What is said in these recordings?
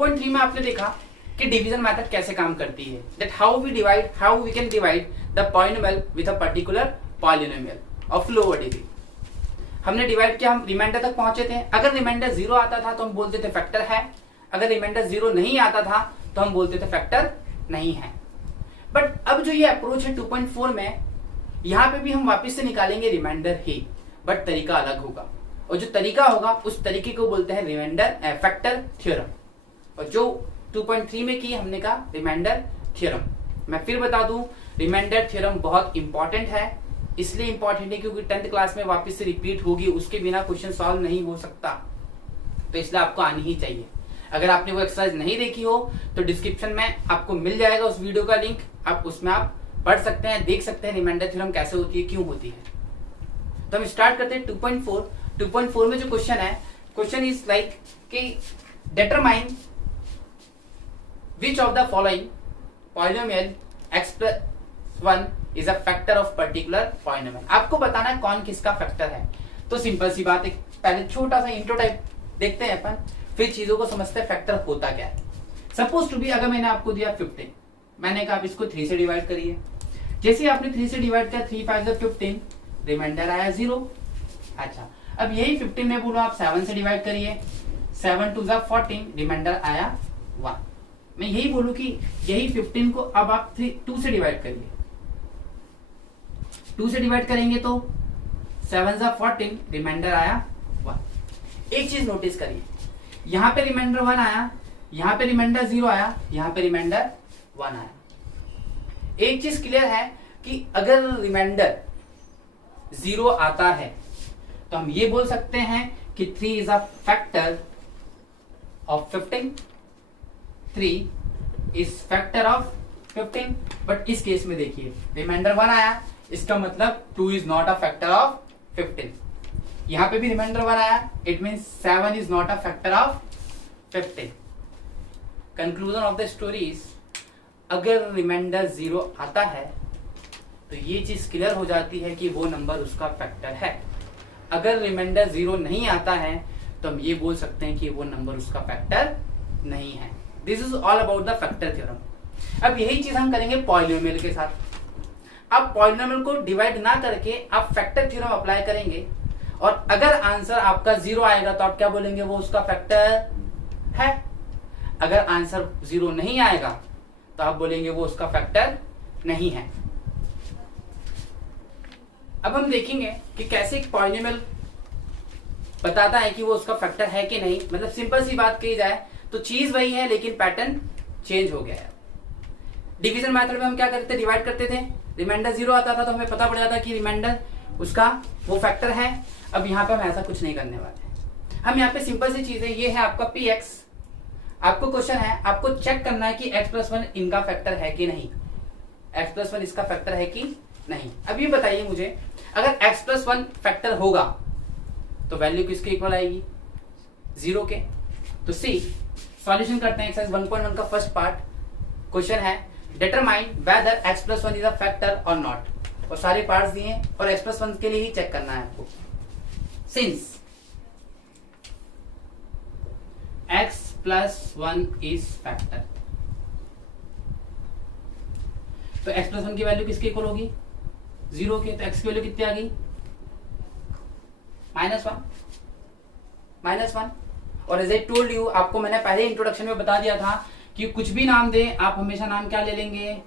2.3 में आपने देखा कि डिवीजन मेथड कैसे काम करती है, that how we can divide the polynomial with a particular polynomial of lower degree. हमने डिवाइड किया, हम रिमाइंडर तक पहुंचे थे। अगर रिमाइंडर 0 आता था तो हम बोलते थे फैक्टर है, अगर रिमाइंडर 0 नहीं आता था तो हम बोलते थे फैक्टर नहीं है। बट अब जो ये अप्रोच है 2.4 में, यहां पे भी हम वापस से निकालेंगे रिमाइंडर ही, बट तरीका अलग होगा, और जो तरीका होगा उस तरीके को बोलते हैं रिमाइंडर फैक्टर थ्योरम। और जो 2.3 में की हमने कहा रिमाइंडर थ्योरम। मैं फिर बता दूं, रिमाइंडर थ्योरम बहुत इंपॉर्टेंट है, इसलिए इंपॉर्टेंट है क्योंकि 10th क्लास में वापस से रिपीट होगी, उसके बिना क्वेश्चन सॉल्व नहीं हो सकता, तो इसलिए आपको आनी ही चाहिए। अगर आपने वो एक्सरसाइज नहीं देखी हो तो डिस्क्रिप्शन में आपको मिल जाएगा उस वीडियो का लिंक, आप उसमें आप पढ़ सकते हैं, देख सकते हैं रिमाइंडर थ्योरम कैसे होती है, क्यों होती है। तो हम स्टार्ट करते हैं 2.4 में जो क्वेश्चन है, क्वेश्चन इज लाइक कि determine which of the following polynomial x+1 is a factor of particular polynomial. आपको बताना है कौन किसका फैक्टर है। तो सिंपल सी बात है, पहले छोटा सा इंट्रो टाइप देखते हैं अपन, फिर चीजों को समझते हैं फैक्टर होता क्या है। सपोज टू बी, अगर मैंने आपको दिया 15, मैंने कहा आप इसको 3 से डिवाइड करिए। जैसे आपने 3 से डिवाइड किया, 3 5 15, रिमाइंडर आया 0। अच्छा, अब यही 15 में बोलो आप 7 से डिवाइड करिए, 7 2 14, रिमाइंडर आया 1। मैं यही बोलूं कि यही 15 को अब आप 2 से डिवाइड करिए, 2 से डिवाइड करेंगे तो 7 14, रिमाइंडर आया 1। एक चीज नोटिस करिए, यहां पे रिमाइंडर 1 आया, यहां पे रिमाइंडर 0 आया, यहां पे रिमाइंडर 1 आया। एक चीज क्लियर है कि अगर रिमाइंडर 0 आता है तो हम ये बोल सकते हैं कि 3 is a factor of 15, 3 is factor of 15। But इस केस में देखिए रिमाइंडर 1 आया, इसका मतलब 2 is not a factor of 15। यहां पे भी रिमाइंडर 1 आया, it means 7 is not a factor of 15। Conclusion of the story is, अगर रिमाइंडर 0 आता है तो ये चीज क्लियर हो जाती है कि वो नंबर उसका फैक्टर है। अगर रिमाइंडर 0 नहीं आता है तो हम ये बोल सकते हैं कि वो नंबर उसका फैक्टर नहीं है। This is all about the factor theorem. अब यही चीज हम करेंगे पॉलिनोमियल के साथ। अब पॉलिनोमियल को डिवाइड ना करके आप फैक्टर थ्योरम अप्लाई करेंगे, और अगर आंसर आपका 0 आएगा तो आप क्या बोलेंगे, वो उसका फैक्टर है। अगर आंसर 0 नहीं आएगा तो आप बोलेंगे वो उसका फैक्टर नहीं है। अब हम देखेंगे कि कैसे एक पॉलिनोमियल बताता है कि वो उसका फैक्टर है कि नहीं। मतलब सिंपल सी बात कही जाए तो चीज वही है लेकिन पैटर्न चेंज हो गया है। डिवीजन मेथड में हम क्या करते थे, डिवाइड करते थे, रिमाइंडर 0 आता था तो हमें पता पड़ जाता कि रिमाइंडर उसका वो फैक्टर है। अब यहाँ पे हम ऐसा कुछ नहीं करने वाले, हम यहाँ पे सिंपल सी चीज है, ये है आपका px। आपको क्वेश्चन है, आपको चेक करना है कि x+1 इनका फैक्टर है कि नहीं, x+1 इसका फैक्टर है कि नहीं। अब ये बताइए मुझे, अगर x+1 फैक्टर होगा तो वैल्यू किसके इक्वल आएगी, 0 के। तो सी सॉल्यूशन करते हैं एक्सरसाइज 1.1 का फर्स्ट पार्ट। क्वेश्चन है determine whether x+1 is a factor और नॉट, और सारे पार्ट्स दिए और x+1 के लिए ही चेक करना है आपको। सिंस x+1 इज फैक्टर, तो x+1 की वैल्यू किसके इक्वल होगी, 0 के। तो x की वैल्यू कितनी आ गई, -1। और एज आई टोल्ड यू, आपको मैंने पहले इंट्रोडक्शन में बता दिया था कि कुछ भी नाम दे आप हमेशा नाम क्या ले लेंगे,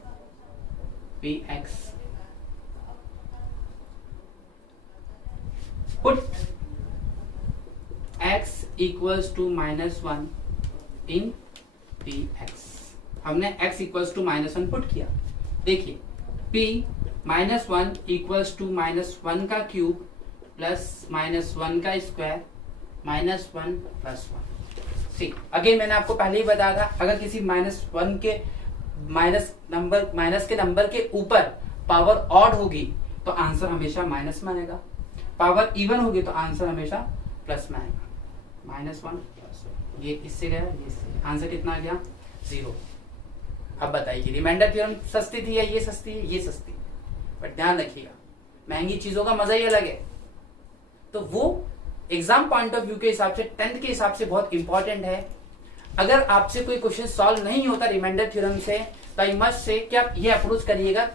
px। Put x equals to -1 in px। हमने x इक्वल्स टू -1 पुट किया। देखिए p -1 इक्वल्स टू -1 का क्यूब प्लस -1 का स्क्वायर -1 + 1। सी अगेन मैंने आपको पहले ही बताया था, अगर किसी -1 के माइनस के नंबर के ऊपर पावर ऑड होगी तो आंसर हमेशा माइनस में आएगा, पावर इवन होगी तो आंसर हमेशा प्लस में आएगा। -1 + 1, ये इससे गया, ये इससे, आंसर कितना आ गया, 0। अब बताइए रिमाइंडर थ्योरम सस्ती थी या ये सस्ती है, ये सस्ती है। बट ध्यान रखिएगा, महंगी चीजों का मजा ही अलग है। तो वो एग्जाम पॉइंट ऑफ व्यू के हिसाब से, 10th के हिसाब से बहुत इंपॉर्टेंट है। अगर आपसे कोई क्वेश्चन सॉल्व नहीं होता रिमाइंडर थ्योरम से तो आई मस्ट से कि आप ये अप्रोच करिएगा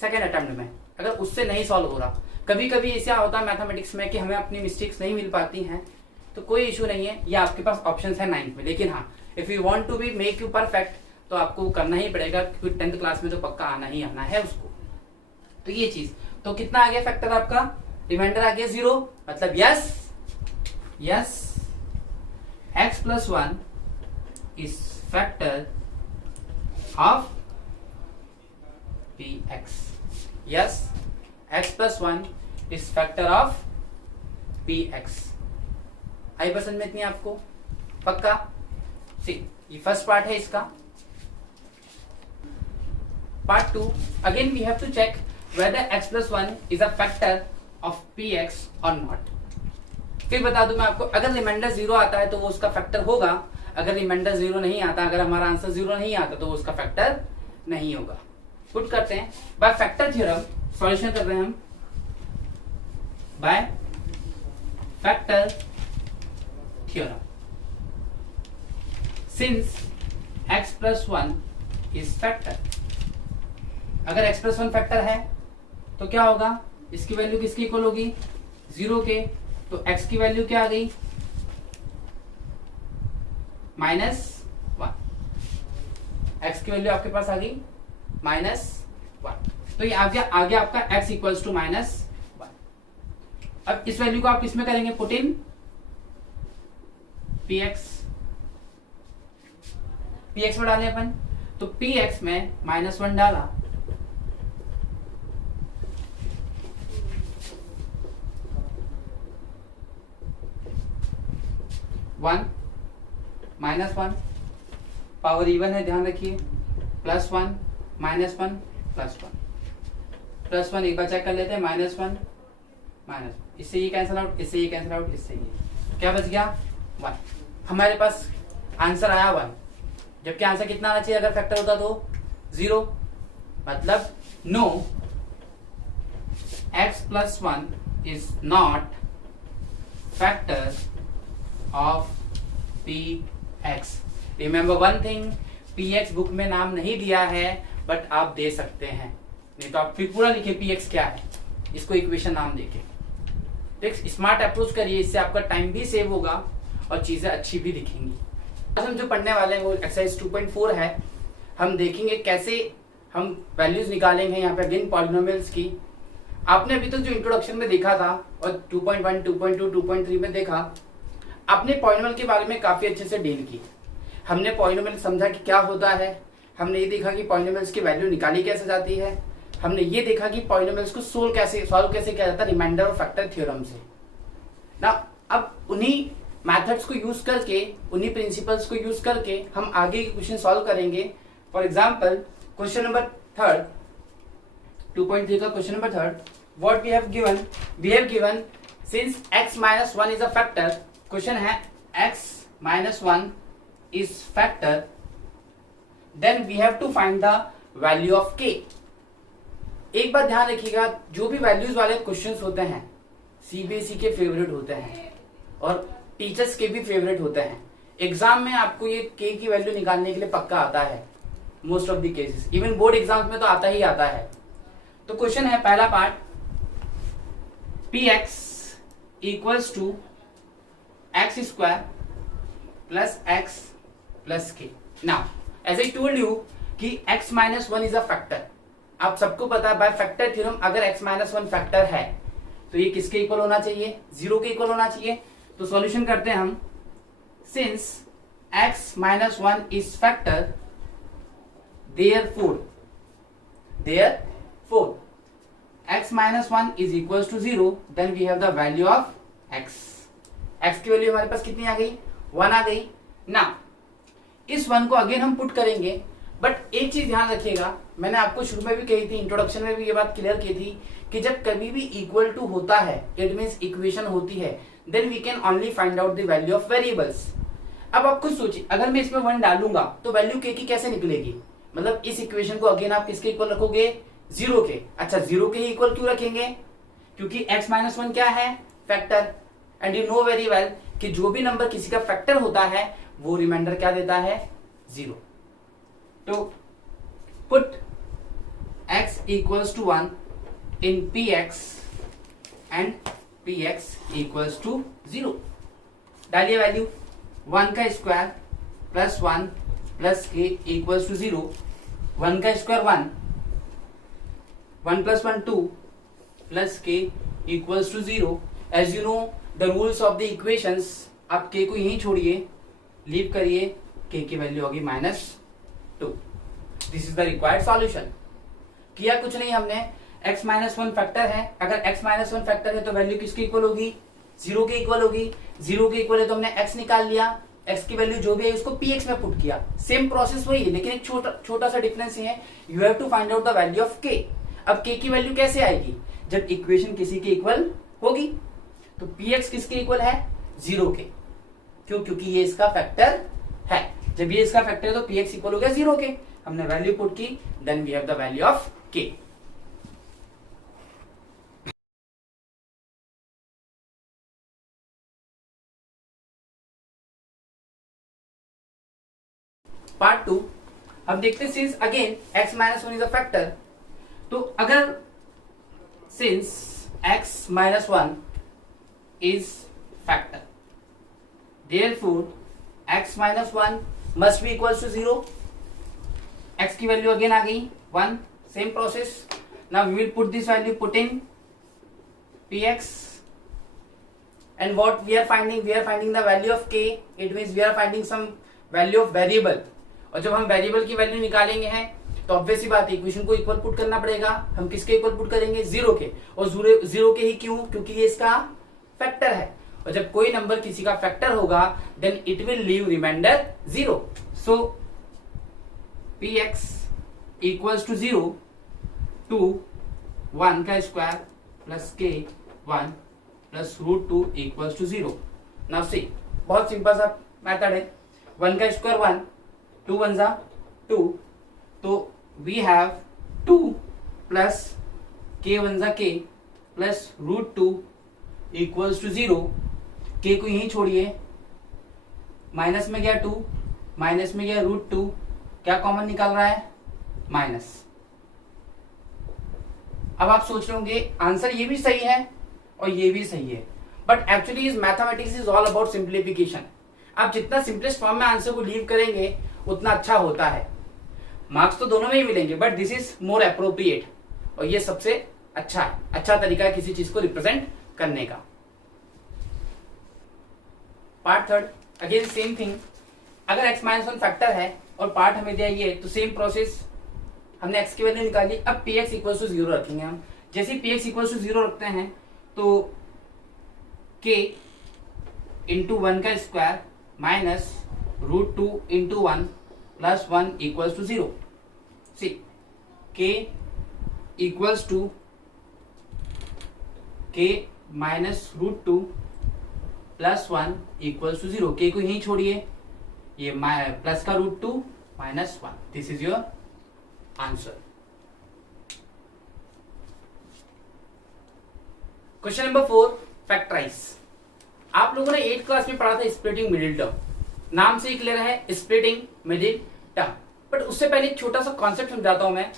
सेकेंड अटेम्प्ट में, अगर उससे नहीं सॉल्व हो रहा। कभी कभी ऐसा होता है मैथमेटिक्स में कि हमें अपनी मिस्टेक्स नहीं मिल पाती हैं, तो कोई इशू नहीं है, ये आपके पास ऑप्शन है 9th में। लेकिन हाँ, if you want to be make you perfect तो आपको करना ही पड़ेगा, क्योंकि 10th क्लास में तो पक्का आना ही आना है उसको। तो ये चीज, तो कितना आ गया फैक्टर आपका, रिमाइंडर आ गया 0, मतलब yes x plus 1 is factor of px. Yes, x plus 1 is factor of px. आई बस समझ में इतनी आपको पक्का। ठीक, ये फर्स्ट पार्ट है इसका। Part 2, again we have to check whether x plus 1 is a factor of px or not. फिर बता दूं मैं आपको, अगर रिमाइंडर 0 आता है तो वो उसका फैक्टर होगा, अगर रिमाइंडर 0 नहीं आता, अगर हमारा आंसर 0 नहीं आता तो वो उसका फैक्टर नहीं होगा। पुट करते हैं बाय फैक्टर थ्योरम, सॉल्यूशन कर रहे हैं हम bye factor theorem. Since x plus 1 is factor, अगर x plus 1 फैक्टर है तो क्या होगा, इसकी वैल्यू किसकी इक्वल होगी, 0 के, तो x की वैल्यू क्या आ गई, -1। x की वैल्यू आपके पास आ गई -1, तो ये आ गया आपका x इक्वल्स टू -1। अब इस वैल्यू को आप किसमें करेंगे, पुट इन px में डालें अपन, तो px में -1 डाला, 1 -1 पावर इवन है, ध्यान रखिए, +1 -1 +1 एक बार चेक कर लेते हैं, -1 इससे ये कैंसिल आउट, इससे ये कैंसिल आउट, इससे ये क्या बच गया 1। हमारे पास आंसर आया 1, जबकि आंसर कितना आना चाहिए अगर फैक्टर होता तो 0, मतलब no x plus 1 is not factor of px. Remember one thing, px book में नाम नहीं दिया है, बट आप दे सकते हैं, नहीं तो आप फिर पूरा लिखे px क्या है, इसको इक्वेशन नाम देके। तो स्मार्ट अप्रोच करिए, इससे आपका टाइम भी सेव होगा और चीजें अच्छी भी दिखेंगी। आज हम जो पढ़ने वाले हैं वो एक्सरसाइज 2.4 है। हम देखेंगे कैसे हम वैल्यूज निकालेंगे यहाँ पे अगेन पॉलिनोमियल्स की। आपने अभी तक जो इंट्रोडक्शन में देखा था और 2.1, 2.2, 2.3 में देखा, आपने पॉलिनोमियल के बारे में काफी अच्छे से डील की। हमने पॉलिनोमियल समझा कि क्या होता है, हमने ये देखा कि पॉलिनोमियल्स की वैल्यू निकाली कैसे जाती है, हमने ये देखा कि पॉलिनोमियल्स को सॉल्व कैसे किया जाता है रिमाइंडर और फैक्टर थ्योरम से ना। अब उन्हीं मेथड्स को यूज करके, उन्हीं प्रिंसिपल्स को यूज करके हम आगे के क्वेश्चन सॉल्व करेंगे। फॉर एग्जांपल क्वेश्चन नंबर 3, 2.3 का question number 3, what we have given since x minus 1 is a factor. Question है x minus 1 is factor, then we have to find the value of k। एक बात ध्यान रखिएगा, जो भी values वाले questions होते हैं सीबीएसई के फेवरेट होते हैं और टीचर्स के भी फेवरेट होते हैं। एग्जाम में आपको ये k की वैल्यू निकालने के लिए पक्का आता है, most of the cases, even board exams में तो आता ही आता है। तो क्वेश्चन है पहला part, px equals to x square plus x plus k। Now as I told you कि x minus 1 is a factor. आप सबको पता है बाय फैक्टर थ्योरम अगर x माइनस 1 फैक्टर है तो ये किसके इक्वल होना चाहिए, 0 के इक्वल होना चाहिए। तो सॉल्यूशन करते हैं हम, since x minus 1 is factor, therefore x minus 1 is equals to 0, then we have the value of x। x की वैल्यू हमारे पास कितनी आ गई, 1 आ गई ना। इस 1 को अगेन हम पुट करेंगे, बट एक चीज ध्यान रखिएगा, मैंने आपको शुरू में भी कही थी, इंट्रोडक्शन में भी ये बात क्लियर की थी कि जब कभी भी इक्वल टू होता है, इट मींस इक्वेशन होती है, then we can only find out the value of variables. अब आप खुद सोचिए, अगर मैं इसमें 1 डालूंगा तो वैल्यू k की कैसे निकलेगी, मतलब इस इक्वेशन को अगेन आप किसके इक्वल रखोगे, 0 के। अच्छा 0 के ही इक्वल क्यों रखेंगे, क्योंकि x माइनस 1 क्या है, factor, and you know very well कि जो भी नंबर किसी का फैक्टर होता है वो रिमाइंडर क्या देता है, 0। तो put x equals to 1 in px and px equals to 0। डालिए वैल्यू 1 का square plus 1 plus k equals to 0। 1 का square 1, 1 plus 1 2 plus k equals to 0। As you know the rules of the equations, आप k को यहीं छोड़िए, leave करिए, k की value होगी -2। This is the required solution. किया कुछ नहीं हमने, x -1 फैक्टर है, अगर x -1 फैक्टर है तो वैल्यू किसकी इक्वल होगी, 0 के इक्वल होगी। 0 के इक्वल है तो हमने x निकाल लिया, x की वैल्यू जो भी है उसको px में पुट किया। सेम प्रोसेस वही है, लेकिन एक छोटा सा डिफरेंस ये है, you have to find out the value of k। अब k की वैल्यू कैसे आएगी, जब इक्वेशन किसी के इक्वल होगी। तो px किसके इक्वल है, 0 के, क्यों, क्योंकि ये इसका फैक्टर है। जब ये इसका फैक्टर है तो px इक्वल हो गया 0 के, हमने वैल्यू पुट की, then we have the value of k। Part 2 अब देखते हैं, since again x -1 is a factor, तो अगर since x -1 is factor, therefore x -1 must be equals to 0। x की वैल्यू अगेन आ गई 1, same process। now we will put this value, put in px, and what we are finding the value of k, it means we are finding some value of variable। और जब हम variable की value निकालेंगे हैं तो obvious ही बात है, equation को इक्वल पुट करना पड़ेगा। हम किसके इक्वल पुट करेंगे, 0 के, और 0 के ही क्यों, क्योंकि ये इसका फैक्टर है, और जब कोई नंबर किसी का फैक्टर होगा then it will leave remainder 0। So px equals to 0 to 1 का square plus k 1 plus √2 equals to 0। Now see, बहुत सिंपल सा मेथड है, 1 का स्क्वायर 1, 2 1 जा 2, तो वी हैव 2 प्लस k 1 जा k plus √2 equals to 0। k को यहीं छोड़िए, माइनस में गया 2, माइनस में गया √2, क्या कॉमन निकाल रहा है, माइनस। अब आप सोच रहे होंगे आंसर ये भी सही है और ये भी सही है, but actually is mathematics is all about simplification. आप जितना सिंपलेस्ट फॉर्म में आंसर को लीव करेंगे उतना अच्छा होता है। मार्क्स तो दोनों में ही मिलेंगे, but this is more appropriate, और ये सबसे अच्छा है, अच्छा तरीका है किसी चीज को रिप्रेजेंट करने का। पार्ट 3 अगेन सेम थिंग, अगर x -1 फैक्टर है और पार्ट हमें दिया ये, तो सेम प्रोसेस, हमने x की वैल्यू निकाली। अब px इक्वल टू 0 रखेंगे हम। जैसे px इक्वल टू 0 रखते हैं तो k इंटू 1 का square minus √2 into 1 plus 1 equals to 0। See, k equals to k minus √2 plus 1 equals to 0। k को यहीं छोड़िए, ये प्लस का √2 minus 1, this is your answer. Question number 4, factorise. आप लोगों ने 8th क्लास में पढ़ा था स्प्लिटिंग मिडिल टर्म, नाम से ही क्लियर है स्प्लिटिंग मिडिल टर्म। बट उससे पहले एक छोटा सा कॉन्सेप्ट समझाता हूं मैं।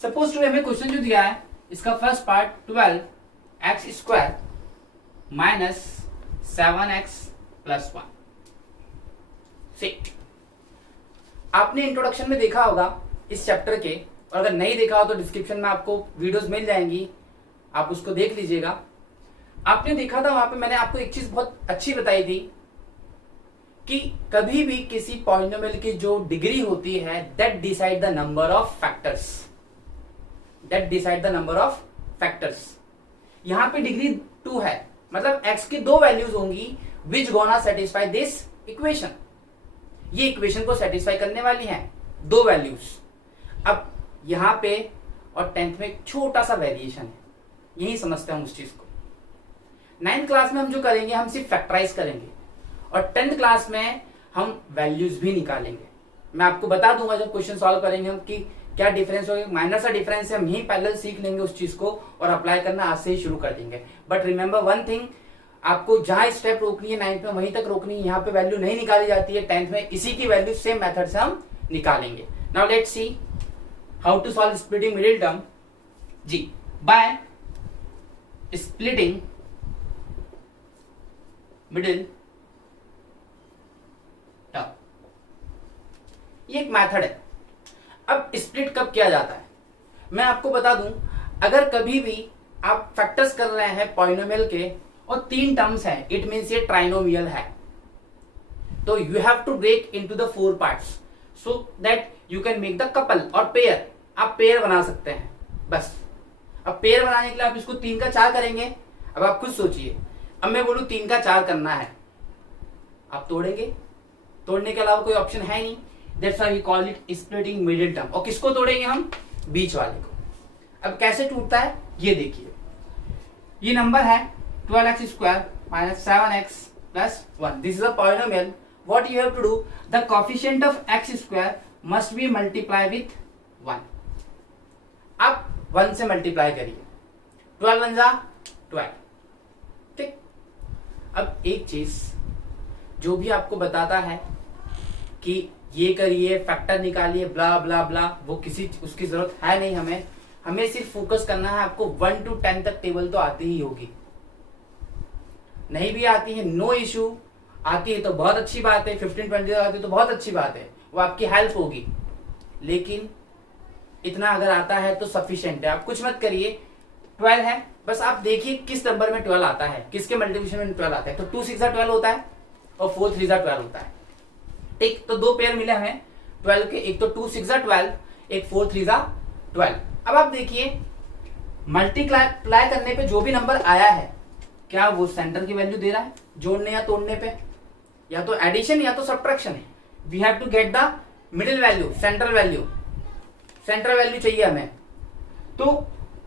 सपोज टू हमें क्वेश्चन जो दिया है, इसका first part 12x² minus 7x plus 1। आपने इंट्रोडक्शन में देखा होगा इस चैप्टर के, और अगर नहीं देखा हो तो डिस्क्रिप्शन में आपको वीडियोस मिल जाएंगी, आप उसको देख लीजिएगा। आपने देखा था वहां पे मैंने आपको एक चीज बहुत अच्छी बताई थी कि कभी भी किसी पॉलिनोमियल की जो डिग्री होती है that decide the number of factors, that decide the number of factors. यहां पे डिग्री 2 है, मतलब x की 2 वैल्यूज होंगी विच गोना सेटिस्फाई दिस इक्वेशन। ये इक्वेशन को सेटिस्फाई करने वाली हैं 2 वैल्यूज। अब यहां पे और 10th में एक छोटा सा वेरिएशन है, यही समझते हैं हम उस चीज को। 9th क्लास में हम जो करेंगे हम सिर्फ फैक्टराइज करेंगे, और 10th क्लास में हम वैल्यूज भी निकालेंगे। मैं आपको बता दूंगा जब क्वेश्चन सॉल्व करेंगे हम कि क्या डिफरेंस होगा, माइनर सा डिफरेंस है, हम यही पैरेलल सीख लेंगे उस चीज को और अप्लाई करना आज से ही शुरू कर देंगे। बट रिमेंबर वन थिंग, आपको जहां स्टेप रोकनी है 9th में वहीं तक रोकनी है, यहाँ पे वैल्यू नहीं निकाली जाती है। 10th में इसी की वैल्यू सेम मेथड से हम निकालेंगे। Now let's see how to solve splitting middle term. जी, बाय स्प्लिटिंग मिडिल टर्म, ये एक मेथड है। अब स्प्लिट कब किया जाता है मैं आपको बता दूं, अगर कभी भी आप फैक्टर्स कर रहे हैं पॉलिनोमियल के और 3 टर्म्स हैं, इट मींस ये ट्राइनोमियल है, तो you have to break into the 4 parts so that you can make the couple और पेयर। आप पेयर बना सकते हैं बस। अब पेयर बनाने के लिए आप इसको 3 का 4 करेंगे। अब आप खुद सोचिए, अब मैं बोलूं 3 का 4 करना है, आप तोड़ेंगे, तोड़ने के अलावा कोई ऑप्शन है नहीं। That's why we call it splitting middle term. और किसको तोड़ेंगे हम? बीच वाले को। अब कैसे टूटता है ये देखिए, ये नंबर है 12x square minus 7x plus 1. This is a polynomial. What you have to do, the coefficient of x square must be multiplied with 1. आप 1 से मल्टीप्लाई करिए, 12 1 जा 12। ठीक, अब एक चीज जो भी आपको बताता है कि ये करिए, फैक्टर निकालिए, ब्ला ब्ला ब्ला, वो किसी उसकी जरूरत है नहीं। हमें सिर्फ फोकस करना है। आपको 1 to 10 तक टेबल तो आती ही होगी, नहीं भी आती है नो इश्यू, आती है तो बहुत अच्छी बात है, 15-20 आती है तो बहुत अच्छी बात है, वो आपकी हेल्प होगी। लेकिन इतना अगर आता है तो सफिशिएंट है। आप कुछ मत करिए, 12 है, बस आप देखिए किस नंबर में 12 आता है, किसके मल्टीप्लिकेशन में 12 आता है। तो 2 6 12 होता है और 4 3 12 होता है। ठीक, तो 2 पेयर मिले हैं 12 के, एक तो 2 6 12, एक 4 3 12। अब आप देखिए मल्टीप्लाई करने पे जो भी नंबर आया है, क्या वो सेंटर की वैल्यू दे रहा है जोड़ने या तोड़ने पे? या तो एडिशन या तो सब्ट्रैक्शन है। We have to get the middle value, central value. Central value चाहिए हमें। तो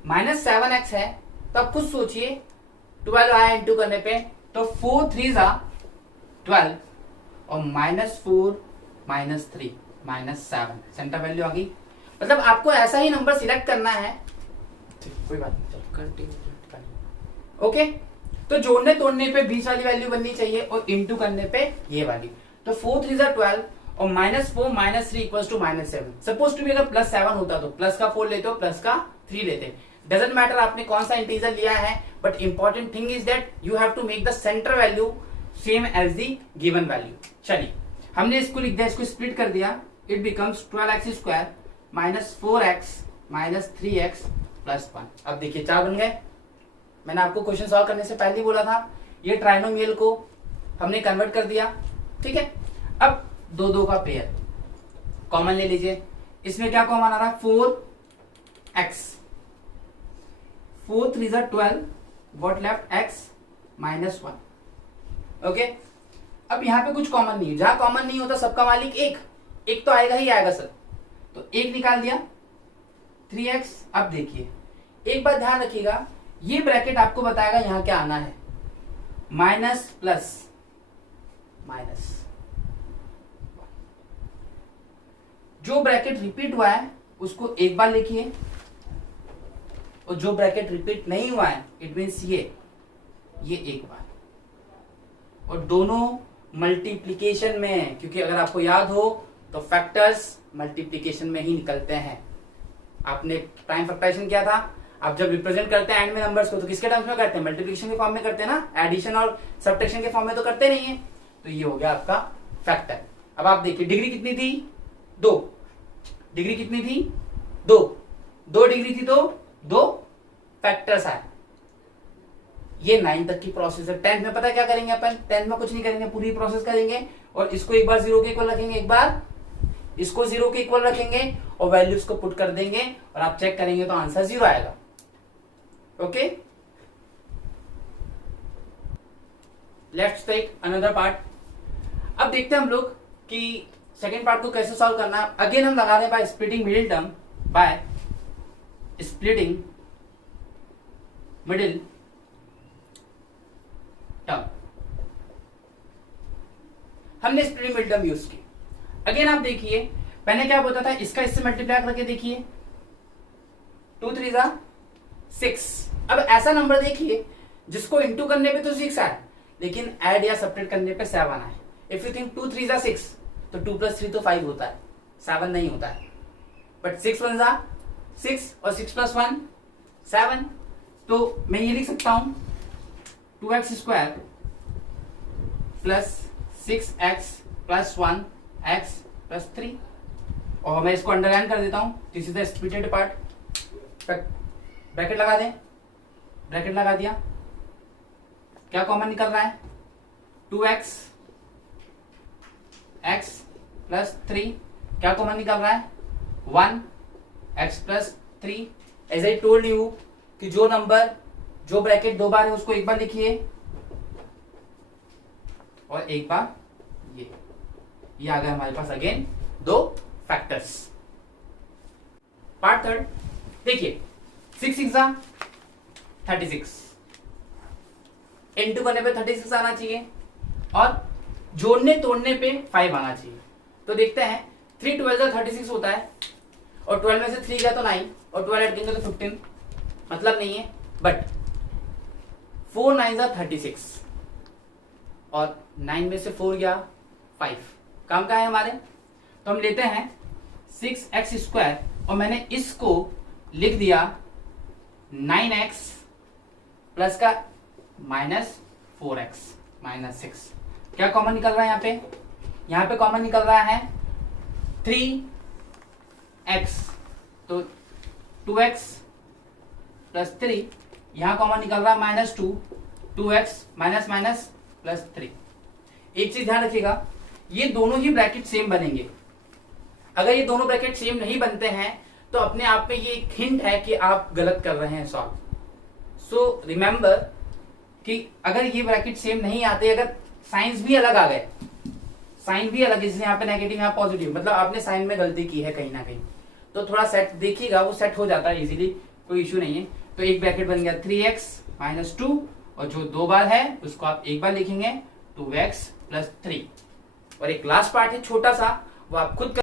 -7x है, तो आप खुद सोचिए 12 आया इंटू करने पे, तो 4 3 12 और -4 -3 -7 सेंटर वैल्यू आ गई। मतलब आपको ऐसा ही नंबर सिलेक्ट करना है। कोई बात नहीं, ओके। तो जोड़ने तोड़ने पे बीच वाली वैल्यू बननी चाहिए और इंटू करने पे ये वाली। तो 4 3 12 और -4 -3 इक्वल्स टू -7। सपोज टू भी अगर +7 होता तो प्लस का 4 लेते हो, प्लस का 3 लेते। डजंट मैटर आपने कौन सा इंटीजर लिया है, but important thing is that you have to make the centre value same as the given value. चलिए, हमने इसको लिख दिया, इसको स्प्लिट कर दिया। It becomes 12x square -4x -3x + 1। अब देखिए 4 बन गए। मैंने आपको क्वेश्चन सॉल्व करने से पहले ही बोला था, ये ट्राइनोमियल को हमने कन्वर्ट कर दिया। ठीक है, अब 2 2 का पेयर कॉमन ले लीजिए। इसमें क्या कॉमन आ रहा है? 4x, 4 3 12, what left? x -1। Okay, अब यहां पे कुछ कॉमन नहीं है। जहां कॉमन नहीं होता सबका मालिक एक तो आएगा ही आएगा सर, तो 1 निकाल दिया, 3x। अब देखिए एक बात ध्यान रखिएगा, ये ब्रैकेट आपको बताएगा यहां क्या आना है, माइनस प्लस माइनस। जो ब्रैकेट रिपीट हुआ है उसको एक बार लिखिए, और जो ब्रैकेट रिपीट नहीं हुआ है इट मीन्स ये एक बार। और दोनों मल्टीप्लिकेशन में है, क्योंकि अगर आपको याद हो तो फैक्टर्स मल्टीप्लिकेशन में ही निकलते हैं। आपने प्राइम फैक्टराइजेशन किया था, आप जब रिप्रेजेंट करते हैं एंड में नंबर्स को तो किसके टर्म्स में करते हैं? मल्टीप्लिकेशन के फॉर्म में करते हैं ना, एडिशन और सब्ट्रैक्शन के फॉर्म में तो करते नहीं है। तो ये हो गया आपका फैक्टर। अब आप देखिए डिग्री कितनी थी? 2। डिग्री कितनी थी? 2 डिग्री थी, तो 2 फैक्टर्स आए। ये 9 तक की प्रोसेस है। 10th में पता है क्या करेंगे अपन? 10th में कुछ नहीं करेंगे, पूरी प्रोसेस करेंगे और इसको एक बार 0 के इक्वल रखेंगे, एक बार इसको 0 के इक्वल रखेंगे और वैल्यूज को पुट कर देंगे और आप चेक करेंगे तो आंसर 0 आएगा। Okay, let's take another part. अब देखते हैं हम लोग कि सेकेंड पार्ट को कैसे सॉल्व करना है। अगेन हम लगा रहे हैं bye splitting middle term, bye splitting middle term. हमने स्प्लिटिंग मिडिल टर्म यूज की। अगेन आप देखिए, मैंने क्या बोला था, इसका इससे मल्टीप्लाई करके देखिए, 2 3 6। अब ऐसा नंबर देखिए जिसको इंटू करने पे तो 6 आए, लेकिन ऐड या सब्ट्रैक्ट करने पे 7 आए। इफ यू थिंक 2 3 जा 6, तो 2 + 3 तो 5 होता है, 7 नहीं होता है। बट 6 1 जा 6 और 6 + 1 7, तो मैं ये लिख सकता हूं 2x² + 6x + 1x + 3, और मैं इसको अंडरलाइन कर देता हूं। This is the splitted part. Bracket लगा दें, ब्रैकेट लगा दिया, क्या कॉमन निकल रहा है? 2x x + 3, क्या कॉमन निकल रहा है? 1x + 3। As I told you कि जो नंबर, जो ब्रैकेट 2 बार है उसको एक बार लिखिए और एक बार ये आ गया हमारे पास अगेन 2 फैक्टर्स। पार्ट थर्ड देखिए, 6 6 जा 36, इनटू करने पे 36 आना चाहिए और जोड़ने तोड़ने पे 5 आना चाहिए। तो देखते हैं 3 12 जा 36 होता है और 12 में से 3 गया तो 9 और 12 हटेंगे तो 15, मतलब नहीं है। बट 4 9 जा 36 और 9 में से 4 गया 5, काम का है हमारे। तो हम लेते हैं 6x² और मैंने इसको लिख दिया 9x प्लस का -4x -6। क्या कॉमन निकल रहा है यहाँ पे? यहाँ पे कॉमन निकल रहा है 3x, तो 2x + 3। यहाँ कॉमन निकल रहा है -2, 2x + 3। एक चीज ध्यान रखिएगा, ये दोनों ही ब्रैकेट सेम बनेंगे। अगर ये दोनों ब्रैकेट सेम नहीं बनते हैं तो अपने आप में ये एक हिंट है कि आप गलत कर रहे हैं सॉल्व। सो रिमेंबर कि अगर ये ब्रैकेट सेम नहीं आते, अगर साइंस भी अलग आ गए, साइन भी अलग है, जैसे यहाँ पे नेगेटिव यहाँ पॉजिटिव, मतलब आपने साइन में गलती की है कहीं ना कहीं, तो थोड़ा सेट देखिएगा, वो सेट हो जाता है इजीली, कोई इश्यू नहीं है। तो एक ब्रैकेट बन गया 3x - 2 और जो 2 बार है उसको आप एक बार लिखेंगे 2x + 3। और एक लास्ट पार्ट है छोटा सा, वो आप खुद